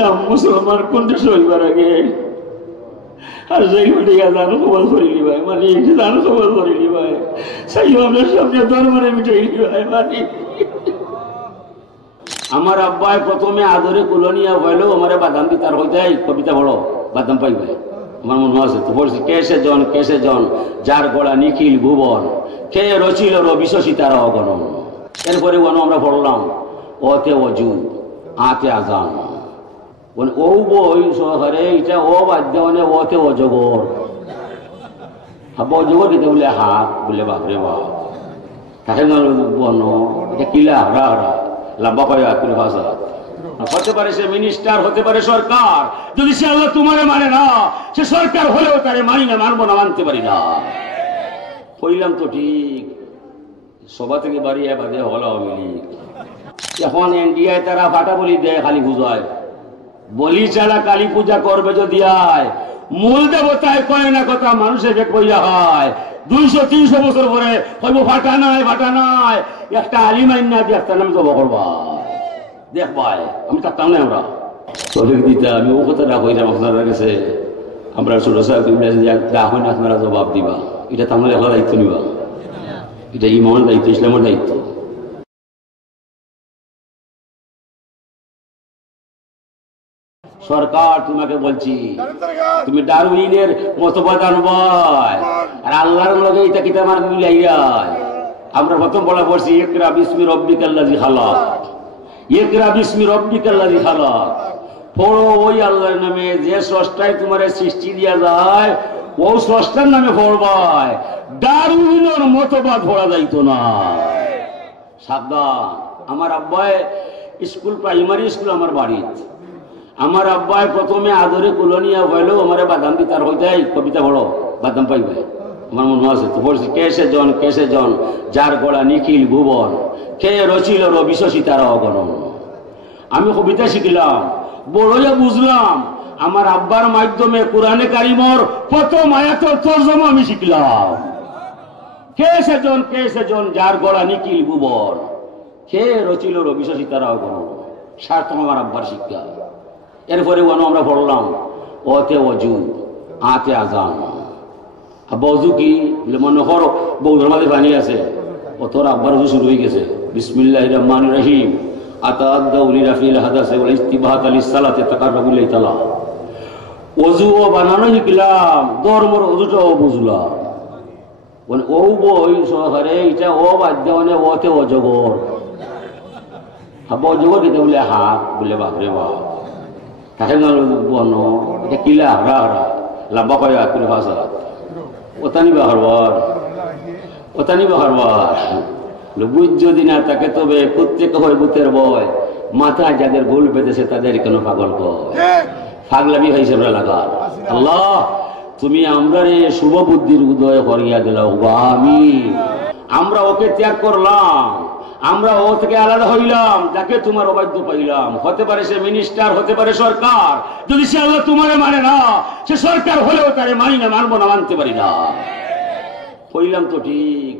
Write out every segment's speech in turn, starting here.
ইসলাম মুসলমান কোনটা সইবার আগে আর যেগুলি জানো খবর করিলি ভাই মানে জানো খবর করিলি ভাই সেই আপনার সামনে দরবারে মিটাইলি ভাই মানে আমার আব্বাই প্রথমে আদরে কুলনিয়া হইলেও আমার বাদাম দিতার হয়ে যায় কবিতা বড় বাদাম পাই ভাই আমার মনে আছে তো বলছি কেসে জন যার গলা নিখিল ভুবন কে রচিল রবিশ সীতার অগণন। এরপরে আমরা পড়লাম ওতে অজু আতে আজান মানে ও বই সহকারে এটা ও বাদ্য মানে ওতে অজগর অজগর দিতে বলে হাত বলে বাপরে বাপ তাকে বন এটা কিলা হরা হরা লম্বা করে আকুল ভাষা হতে পারে সে মিনিস্টার হতে পারে সরকার যদি সে আল্লাহ তোমারে মানে না সে সরকার হলেও তারে মানি না মানবো না মানতে পারি না। কইলাম তো ঠিক সভা থেকে বাড়িয়ে বাদে হল আওয়ামী লীগ এখন ইন্ডিয়ায় তারা ফাটা বলি দেয় খালি বুঝায় বলি ছাড়া কালী পূজা করবে যদি আয় মূল দেবতায় কয় না কথা মানুষের কইয়া হয় 200-300 বছর পরে কইব ফাটা নাই একটা আলিমাইন না দিয়ে একটা নাম জবা করবা দেখবাই আমি থাকতাম না আমরা তফিক দিতে আমি ও কথাটা কইলাম আপনারা কাছে আমরা ছোট সাহেব হয় না আপনারা জবাব দিবা এটা তো আমার একটা দায়িত্ব নিবা এটা ইমানের দায়িত্ব ইসলামের দায়িত্ব। সরকার তোমাকে বলছি তুমি ডারউইনের মতবাদ আনবাই আর আল্লাহর লগে এটা কিতা আমার মিলাইয়াই আমরা প্রথম বলা পড়ছি ইকরা বিসমি রব্বিকাল্লাযী খালাক ইকরা বিসমি রব্বিকাল্লাযী খালাক পড়ো ওই আল্লাহর নামে যে স্রষ্টায় তোমার সৃষ্টি দিয়া যায় ও স্রষ্টার নামে পড়বাই ডারউইনের মতবাদ পড়া যাইতো না। সাবধান আমার আব্বাই স্কুল প্রাইমারি স্কুল আমার বাড়িতে আমার আব্বাই প্রথমে আদরে কুলনিয়া হইলেও আমার বাদাম দিতার হয়ে যায় কবিতা বড় বাদাম পাই ভাই আমার মনে আছে তো বলছি কেসে জন যার গলা নিখিল ভুবন কে রচিল রবিশ সীতার অগণন। আমি কবিতা শিখলাম বড়ইয়া বুঝলাম আমার আব্বার মাধ্যমে কোরআনে কারিমর প্রথম আয়াতের তরজমা আমি শিখলাম কেসে জন যার গলা নিখিল ভুবন কে রচিল রবিশ সীতার অগণন সার্থক আমার আব্বার শিক্ষা। এরপরে আমরা পড়লাম ওতে অজু আতে আজান অজু কি মনে করো বৌদ্ধর মাঝে পানি আছে ও তোর আব্বার অজু শুরু হয়ে গেছে বিসমিল্লাহির রহমানির রহিম আতাআদ্দাউ লিরাফিল হাদাসে ওয়াল ইস্তিবাহাত লিসসালাতি তাকাররুবু ইলাইহি তাআলা অজু ও বানানো শিখলাম ধর্মের অজুটাও বুঝলাম মানে ও বই সহকারে এটা ও বাদ্য মানে ওতে অজগর অজগর দিতে বলে হাত বলে বাপরে বাপ তাকে বন এটা কিলা হরা হরা লম্বা করে আকুল ভাষা ওতানি বাহারবার বুঝ যদি না তাকে তবে প্রত্যেক হয় বুতের বয় মাথায় যাদের ভুল বেঁধেছে তাদের কেন পাগল পাগলামি হয়েছে লাগা আল্লাহ তুমি আমরা রে শুভ বুদ্ধির উদয় করিয়া দিলাও আমি আমরা ওকে ত্যাগ করলাম আমরা ও থেকে আলাদা হইলাম যাকে তোমার অবাধ্য পাইলাম হতে পারে সে মিনিস্টার হতে পারে সরকার যদি সে আল্লাহ তোমারে মানে না সে সরকার হলেও তারে মানি না মানবো না মানতে পারি না। কইলাম তো ঠিক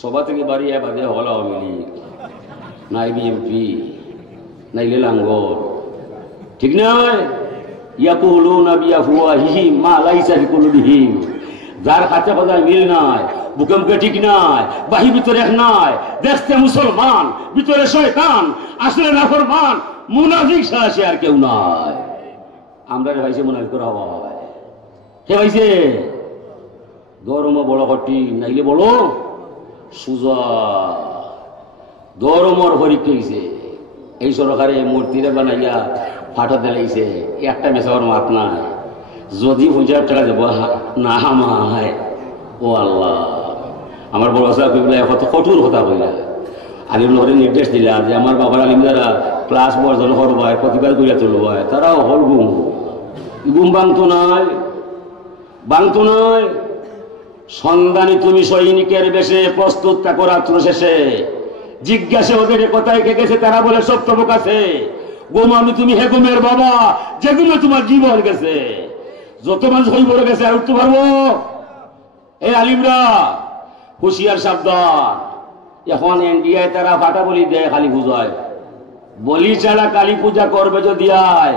সভা থেকে বাড়িয়ে বাদে হল আওয়ামী লীগ নাই বিএমপি নাইলে লাঙ্গর ঠিক নয় ইয়াকুলুনা বিআফওয়াহিহিম মা লাইসা ফি কুলুবিহিম যার কাছে কথা মিল নাই ভূকম্পে ঠিক নাই বাহি ভিতরে এক নাই দেখতে মুসলমান ভিতরে শয়তান আসলে নাফরমান মুনাফিক ছাড়া সে আর কেউ নাই। আমরা ভাইছে মুনাফিকের হওয়া হয় কে ভাইছে ধর্ম বড় কঠিন নাইলে বড় সুজা ধর্মর পরীক্ষা হয়েছে এই সরকারে মূর্তিরে বানাইয়া ফাটা দিলাইছে একটা মেসাওয়ার মাত নাই যদি 1000 টাকা দেব না হামায় ও আল্লাহ আমার বড় সাহেব কত কঠোর কথা বললা আলিমনগরে নির্দেশ দিলা যে আমার বাবার আলিম যারা ক্লাস বর্জন করবায় প্রতিবাদ করিয়া তুলব তারাও হল গুম বাংতো নয় সন্ধানী তুমি সৈনিকের বেশে প্রস্তুত থাকো রাত্র শেষে জিজ্ঞাসা ওদের কোথায় গেছে তারা বলে সপ্তমুখ আছে গোমামি তুমি হে গুমের বাবা যে গুমে তোমার জীবন গেছে যত মানুষ হই বড় গেছে আর উঠতে পারবো এই আলিমরা হুশিয়ার সাবধান এখন ইন্ডিয়ায় তারা ফাটা বলি দেয় খালি বুঝায় বলি ছাড়া কালী পূজা করবে যদি আয়,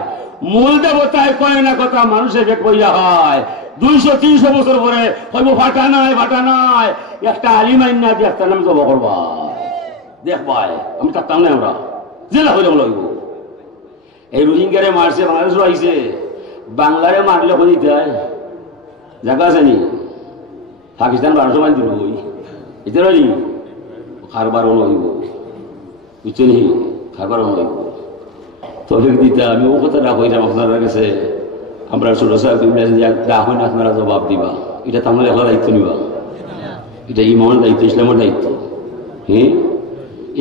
মূল দেবতায় কয় না কথা মানুষের কইয়া হয়। 200-300 বছর পরে হইব ফাটা নাই ফাটা নাই, একটা আলিমাইন না দিয়ে একটা নাম জব করবা দেখবাই। আমি থাকতাম না, আমরা জেলা হইলে লাগব। এই রোহিঙ্গারে মারছে, বাংলাদেশ আইছে, বাংলারে মারলে দিতে হয় জায়গা আছে নি? পাকিস্তান 1200 মাইল দিব এটা নি খারবার হইব, বুঝছো নি? খাবার হইব তবে দিতে। আমি ও কথাটা কইলাম আপনারা কাছে, আমরা ছোট সাহেব রাখেন, আপনারা জবাব দিবা। এটা তো আমার এখন দায়িত্ব নিবা, এটা ইমানের দায়িত্ব, ইসলামের দায়িত্ব। হ্যাঁ,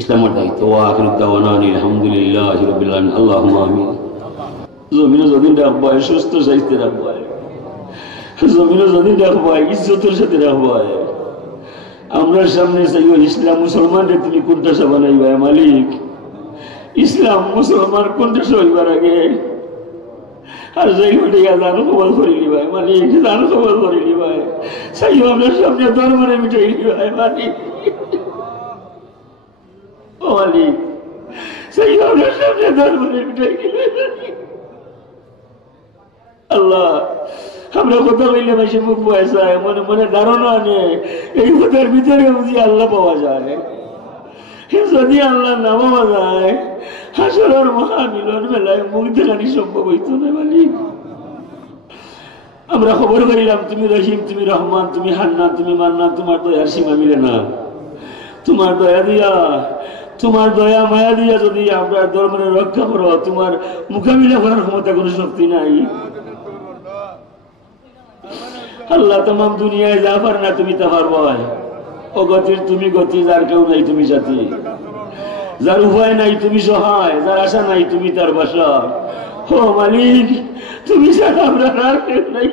ইসলামের দায়িত্ব। আলহামদুলিল্লাহ রাব্বিল আলামিন, আল্লাহুম্মা আমিন। জমিনে যদিন রাখবাই, সুস্থ স্বাস্থ্য রাখবাই, জমিনে যদিন রাখবাই, ইজ্জতের সাথে রাখবাই। আমরা সামনে চাই ইসলাম মুসলমানরে তুমি কোনটা বানাইবা মালিক? ইসলাম মুসলমান কোনটা সইবার আগে? আর যাই উঠে দান খবর করিলি ভাই মালিক, দান খবর করিলি ভাই। চাই আমরা সামনে ধর্মরে মিটাইলি ভাই মালিক, ও মালিক। চাই আমরা সামনে ধর্মরে মিটাইলি আল্লাহ। আমরা কথা বললে বেশি মুখ বয়সায়, মনে মনে ধারণা নেই এই কথার ভিতরে বুঝি আল্লাহ পাওয়া যায়। যদি আল্লাহ না পাওয়া যায়, হাসরের মহামিলন মেলায় মুখ দেখানি সম্ভব হইত না মালিক। আমরা খবর করিলাম তুমি রহিম, তুমি রহমান, তুমি হান্নান, তুমি মান্নান, তোমার দয়ার সীমা মিলে না। তোমার দয়া দিয়া, তোমার দয়া মায়া দিয়া যদি আমরা ধর্মের রক্ষা করো, তোমার মোকাবিলা করার ক্ষমতা কোনো শক্তি নাই আল্লাহ। তোমাম দুনিয়ায় যা পার না তুমি তা পারবো। ও গতির তুমি গতি, যার কেউ নাই তুমি সাথী, যার উপায় নাই তুমি সহায়, যার আশা নাই তুমি তার বাসা। ও মালিক, তুমি ছাড়া আমরা আর কেউ নাই।